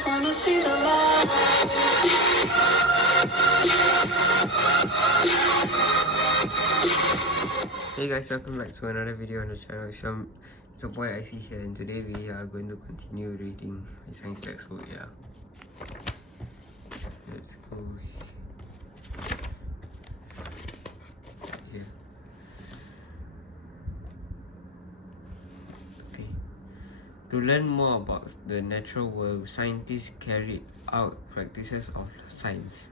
just wanna see the light. Hey guys, welcome back to another video on the channel. It's your boy IC here, and today we are going to continue reading my science textbook. Yeah, let's go here. Okay, to learn more about the natural world, scientists carried out practices of science.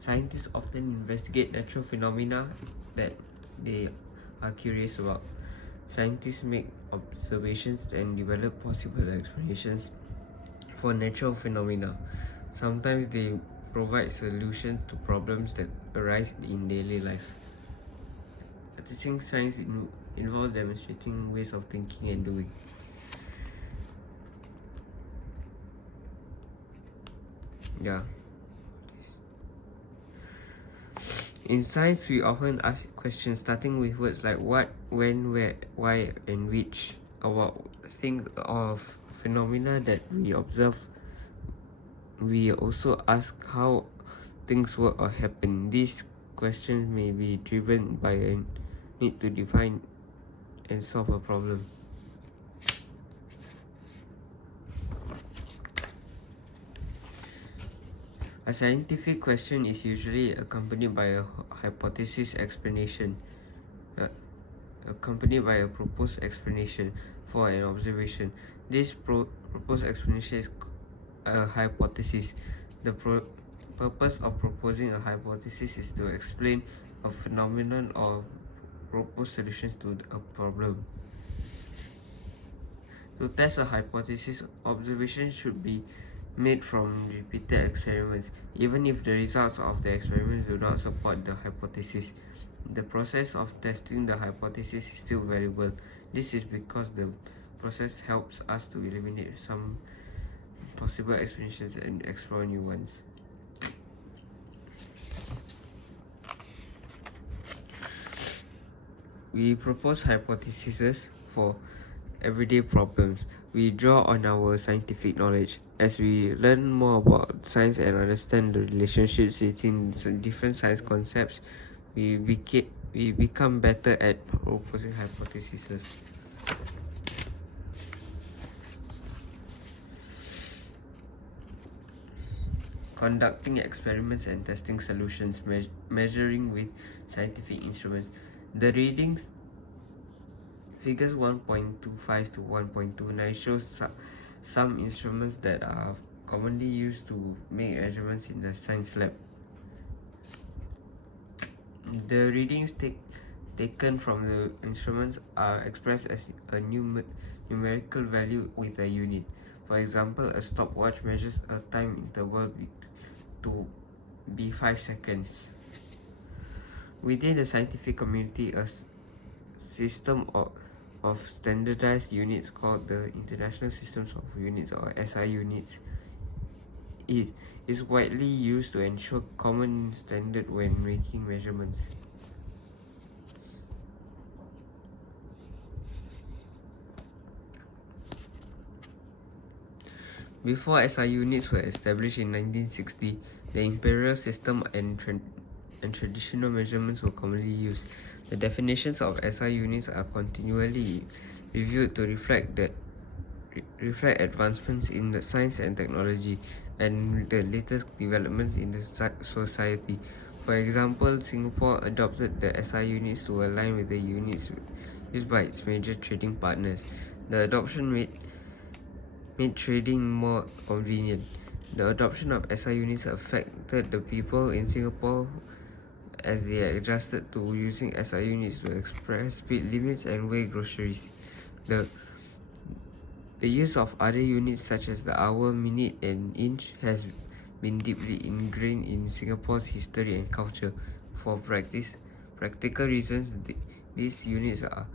Scientists often investigate natural phenomena that they are curious about. Scientists make observations and develop possible explanations for natural phenomena. Sometimes they provide solutions to problems that arise in daily life. Practicing science involves demonstrating ways of thinking and doing. Yeah. In science, we often ask questions starting with words like what, when, where, why, and which about things of phenomena that we observe. We also ask how things work or happen. These questions may be driven by a need to define and solve a problem. A scientific question is usually accompanied by a hypothesis explanation, accompanied by a proposed explanation for an observation. This proposed explanation is a hypothesis. The purpose of proposing a hypothesis is to explain a phenomenon or propose solutions to a problem. To test a hypothesis, observations should be made from repeated experiments, even if the results of the experiments do not support the hypothesis. The process of testing the hypothesis is still valuable. This is because the process helps us to eliminate some possible explanations and explore new ones. We propose hypotheses for everyday problems. We draw on our scientific knowledge. As we learn more about science and understand the relationships between different science concepts, we become better at proposing hypotheses. Conducting experiments and testing solutions, measuring with scientific instruments. The readings figures 1.25 to 1.29 shows some instruments that are commonly used to make measurements in the science lab. The readings taken from the instruments are expressed as a numerical value with a unit. For example, a stopwatch measures a time interval to be 5 seconds. Within the scientific community, a system of standardized units called the International Systems of Units or SI units is widely used to ensure common standard when making measurements. Before SI units were established in 1960, the imperial system and traditional measurements were commonly used. The definitions of SI units are continually reviewed to reflect advancements in the science and technology and the latest developments in the society. For example, Singapore adopted the SI units to align with the units used by its major trading partners. The adoption made trading more convenient. The adoption of SI units affected the people in Singapore as they adjusted to using SI units to express speed limits and weigh groceries. The use of other units such as the hour, minute, and inch has been deeply ingrained in Singapore's history and culture. For practical reasons, these units are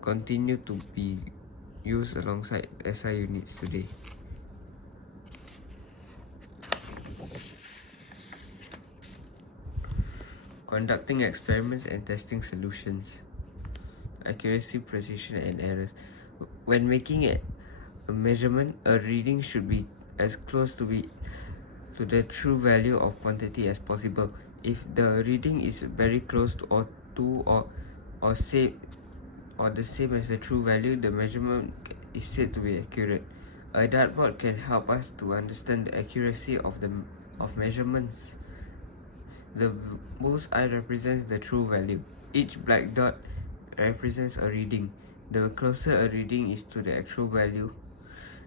continue to be used alongside SI units today. Conducting experiments and testing solutions. Accuracy, precision, and errors. When making a a measurement, a reading should be as close to the true value of quantity as possible. If the reading is very close or same or the same as the true value, the measurement is said to be accurate. A dartboard can help us to understand the accuracy of measurements. The bullseye represents the true value. Each black dot represents a reading. The closer a reading is to the actual value,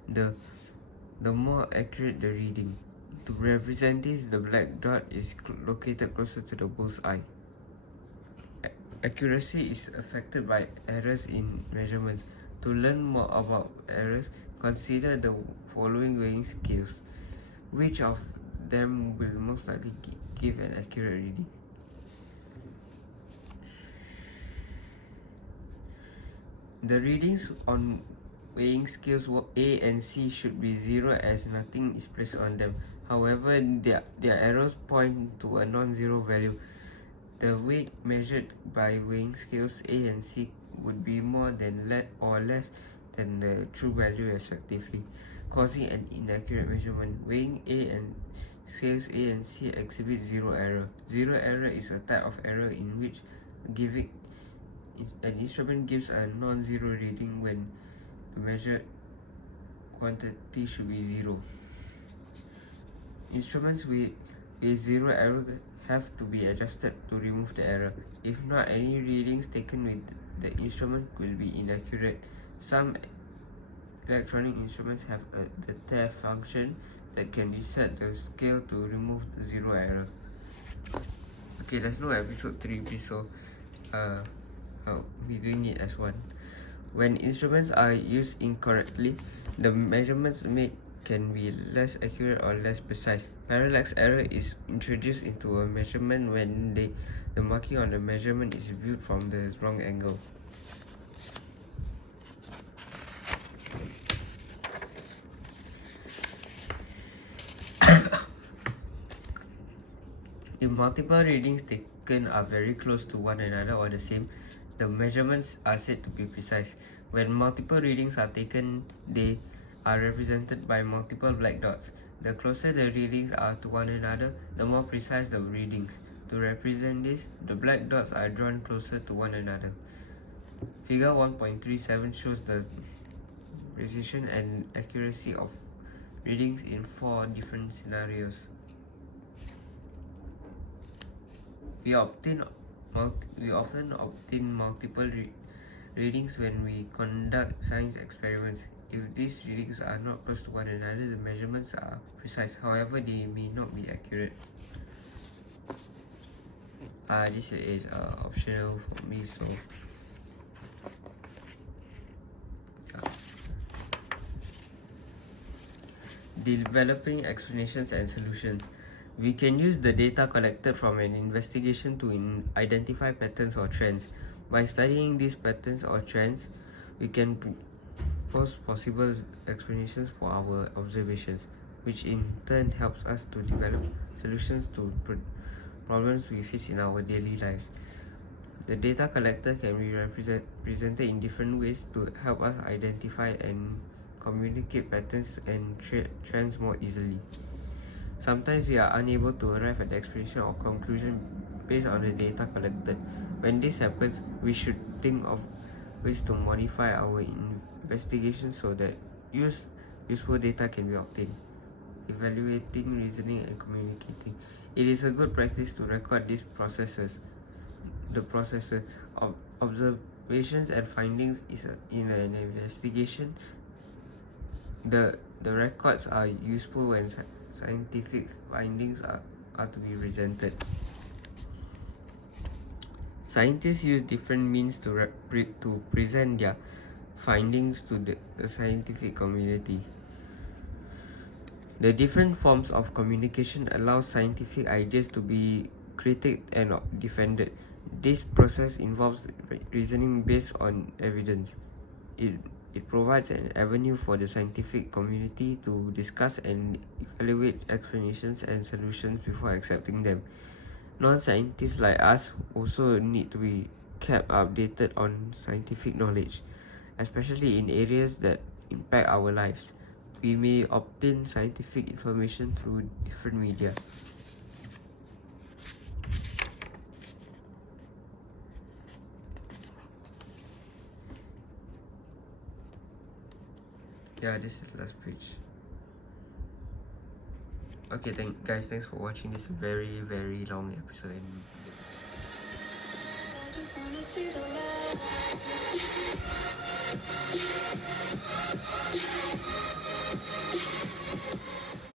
the more accurate the reading. To represent this, the black dot is located closer to the bullseye. Accuracy is affected by errors in measurements. To learn more about errors, consider the following weighing scales. Which of them will most likely give an accurate reading? The readings on weighing scales A and C should be 0 as nothing is placed on them. However, their arrows point to a non-zero value. The weight measured by weighing scales A and C would be more than or less than the true value respectively, causing an inaccurate measurement. Weighing A and scales A and C exhibit zero error. Zero error is a type of error in which an instrument gives a non-zero reading when the measured quantity should be 0. Instruments with zero error have to be adjusted to remove the error. If not, any readings taken with the instrument will be inaccurate. Some electronic instruments have the tare function that can be set the scale to remove the zero error. Okay, there's no episode 3, so I'll be doing it as one. When instruments are used incorrectly, the measurements made can be less accurate or less precise. Parallax error is introduced into a measurement when the marking on the measurement is viewed from the wrong angle. If multiple readings taken are very close to one another or the same, the measurements are said to be precise. When multiple readings are taken, they are represented by multiple black dots. The closer the readings are to one another, the more precise the readings. To represent this, the black dots are drawn closer to one another. Figure 1.37 shows the precision and accuracy of readings in 4 different scenarios. We often obtain multiple readings when we conduct science experiments. If these readings are not close to one another, the measurements are precise. However, they may not be accurate. This is optional for me, so developing explanations and solutions. We can use the data collected from an investigation to identify patterns or trends. By studying these patterns or trends, we can propose possible explanations for our observations, which in turn helps us to develop solutions to problems we face in our daily lives. The data collected can be presented in different ways to help us identify and communicate patterns and trends more easily. Sometimes we are unable to arrive at the explanation or conclusion based on the data collected. When this happens, we should think of ways to modify our investigation so that useful data can be obtained. Evaluating, reasoning, and communicating. It is a good practice to record these processes. The processes of observations and findings in an investigation. The records are useful when scientific findings are to be presented. Scientists use different means to present their findings to the scientific community. The different forms of communication allow scientific ideas to be critiqued and defended. This process involves reasoning based on evidence. It provides an avenue for the scientific community to discuss and evaluate explanations and solutions before accepting them. Non-scientists like us also need to be kept updated on scientific knowledge, especially in areas that impact our lives. We may obtain scientific information through different media. Yeah, this is the last page. Okay, guys, thanks for watching this very, very long episode. I just wanna see the light.